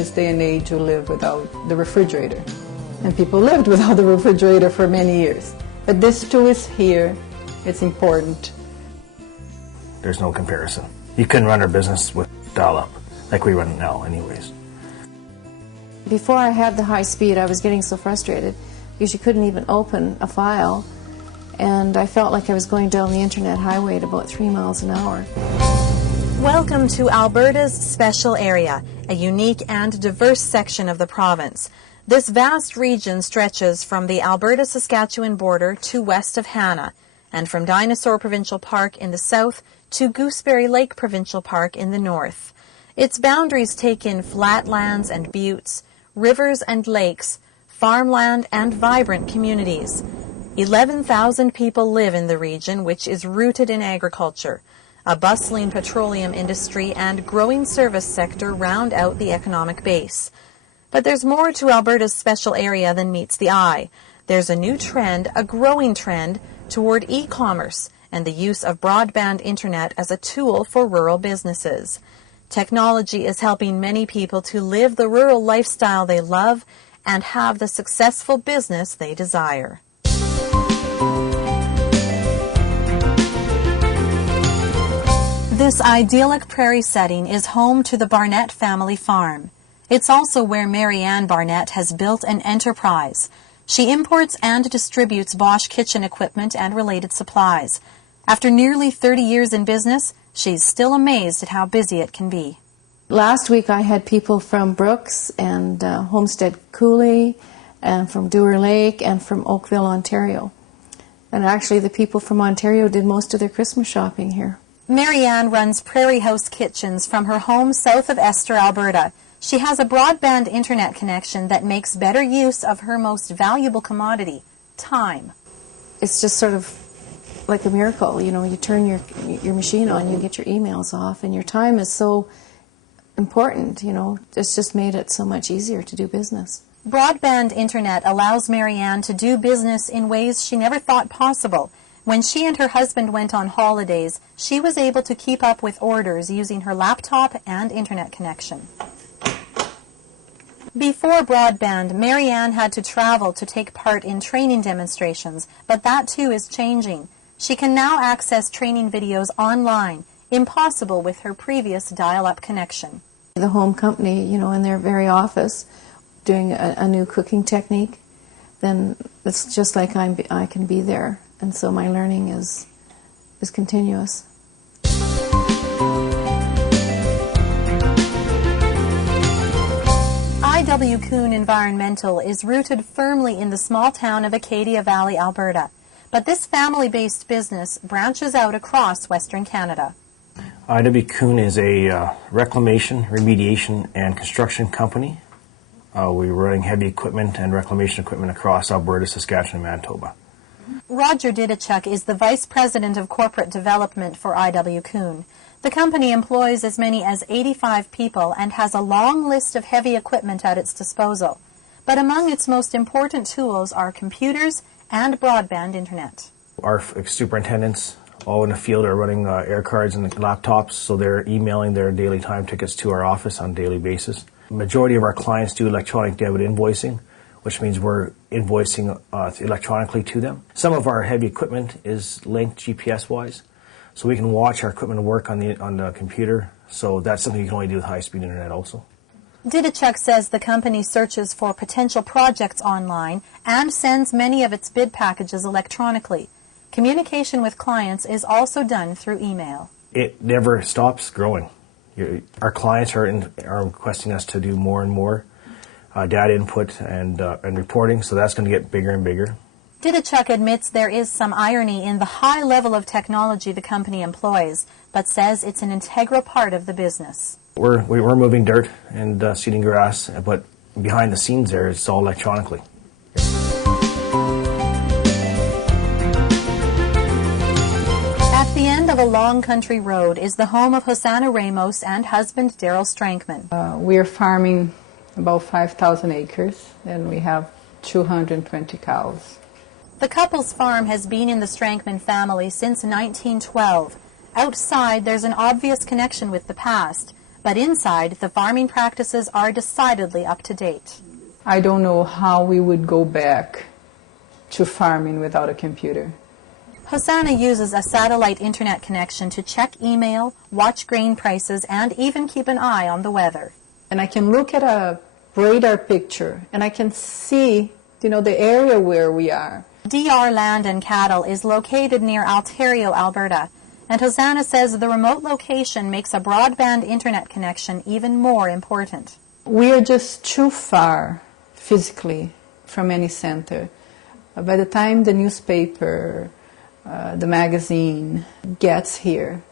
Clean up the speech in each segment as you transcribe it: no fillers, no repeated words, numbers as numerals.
this day and age who live without the refrigerator. And people lived without the refrigerator for many years. But this too is here. It's important. There's no comparison. You couldn't run our business with dial-up like we run it now anyways. Before I had the high speed, I was getting so frustrated because you couldn't even open a file, and I felt like I was going down the internet highway at about 3 miles an hour. Welcome to Alberta's Special Area, a unique and diverse section of the province. This vast region stretches from the Alberta-Saskatchewan border to west of Hanna, and from Dinosaur Provincial Park in the south to Gooseberry Lake Provincial Park in the north. Its boundaries take in flatlands and buttes, rivers and lakes, farmland and vibrant communities. 11,000 people live in the region, which is rooted in agriculture. A bustling petroleum industry and growing service sector round out the economic base. But there's more to Alberta's special area than meets the eye. There's a new trend, a growing trend, toward e-commerce and the use of broadband internet as a tool for rural businesses. Technology is helping many people to live the rural lifestyle they love and have the successful business they desire. This idyllic prairie setting is home to the Barnett family farm. It's also where Mary Ann Barnett has built an enterprise. She imports and distributes Bosch kitchen equipment and related supplies. After nearly 30 years in business, she's still amazed at how busy it can be. Last week I had people from Brooks and Homestead Cooley and from Dewar Lake and from Oakville, Ontario. And actually the people from Ontario did most of their Christmas shopping here. Mary Ann runs Prairie House Kitchens from her home south of Esther, Alberta. She has a broadband internet connection that makes better use of her most valuable commodity, time. It's just sort of like a miracle. You know, you turn your machine on, you get your emails off, and your time is so important, you know. It's just made it so much easier to do business. Broadband internet allows Mary Ann to do business in ways she never thought possible. When she and her husband went on holidays, she was able to keep up with orders using her laptop and internet connection. Before broadband, Mary Ann had to travel to take part in training demonstrations, but that too is changing. She can now access training videos online, impossible with her previous dial-up connection. The home company, you know, in their very office, doing a new cooking technique, then it's just like I can be there. And so my learning is continuous. I.W. Kuhn Environmental is rooted firmly in the small town of Acadia Valley, Alberta. But this family-based business branches out across Western Canada. I.W. Kuhn is a reclamation, remediation, and construction company. We're running heavy equipment and reclamation equipment across Alberta, Saskatchewan, and Manitoba. Roger Didichuk is the Vice President of Corporate Development for I.W. Kuhn. The company employs as many as 85 people and has a long list of heavy equipment at its disposal. But among its most important tools are computers and broadband internet. Our superintendents, all in the field, are running air cards and laptops, so they're emailing their daily time tickets to our office on a daily basis. The majority of our clients do electronic debit invoicing, which means we're invoicing electronically to them. Some of our heavy equipment is linked GPS-wise, so we can watch our equipment work on the computer, so that's something you can only do with high-speed internet also. Didichuk says the company searches for potential projects online and sends many of its bid packages electronically. Communication with clients is also done through email. It never stops growing. Our clients are requesting us to do more and more data input and reporting, so that's going to get bigger and bigger. Didichuk admits there is some irony in the high level of technology the company employs, but says it's an integral part of the business. We're moving dirt and seeding grass, but behind the scenes there, it's all electronically. At the end of a long country road is the home of Hosanna Ramos and husband Daryl Strankman. We're farming about 5,000 acres, and we have 220 cows. The couple's farm has been in the Strankman family since 1912. Outside, there's an obvious connection with the past, But inside, the farming practices are decidedly up to date. I don't know how we would go back to farming without a computer. Hosanna uses a satellite internet connection to check email, watch grain prices, and even keep an eye on the weather. And I can look at a radar picture and I can see, the area where we are. DR Land and Cattle is located near Ontario, Alberta, and Hosanna says the remote location makes a broadband internet connection even more important. We are just too far physically from any center. By the time the newspaper, the magazine gets here,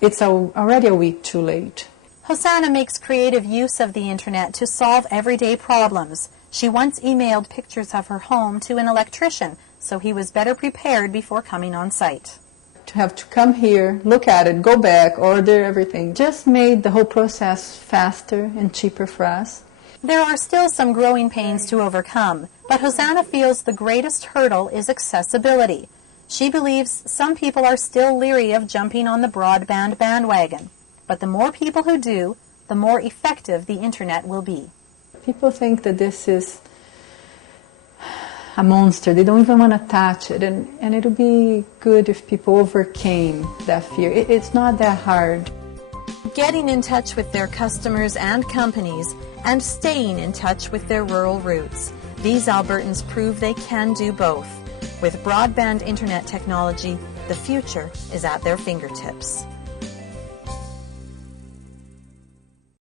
it's already a week too late. Hosanna makes creative use of the internet to solve everyday problems. She once emailed pictures of her home to an electrician, so he was better prepared before coming on site. To have to come here, look at it, go back, order everything, just made the whole process faster and cheaper for us. There are still some growing pains to overcome, but Hosanna feels the greatest hurdle is accessibility. She believes some people are still leery of jumping on the broadband bandwagon, but the more people who do, the more effective the internet will be. People think that this is a monster. They don't even want to touch it, and it would be good if people overcame that fear. It's not that hard. Getting in touch with their customers and companies, and staying in touch with their rural roots. These Albertans prove they can do both. With broadband internet technology, the future is at their fingertips.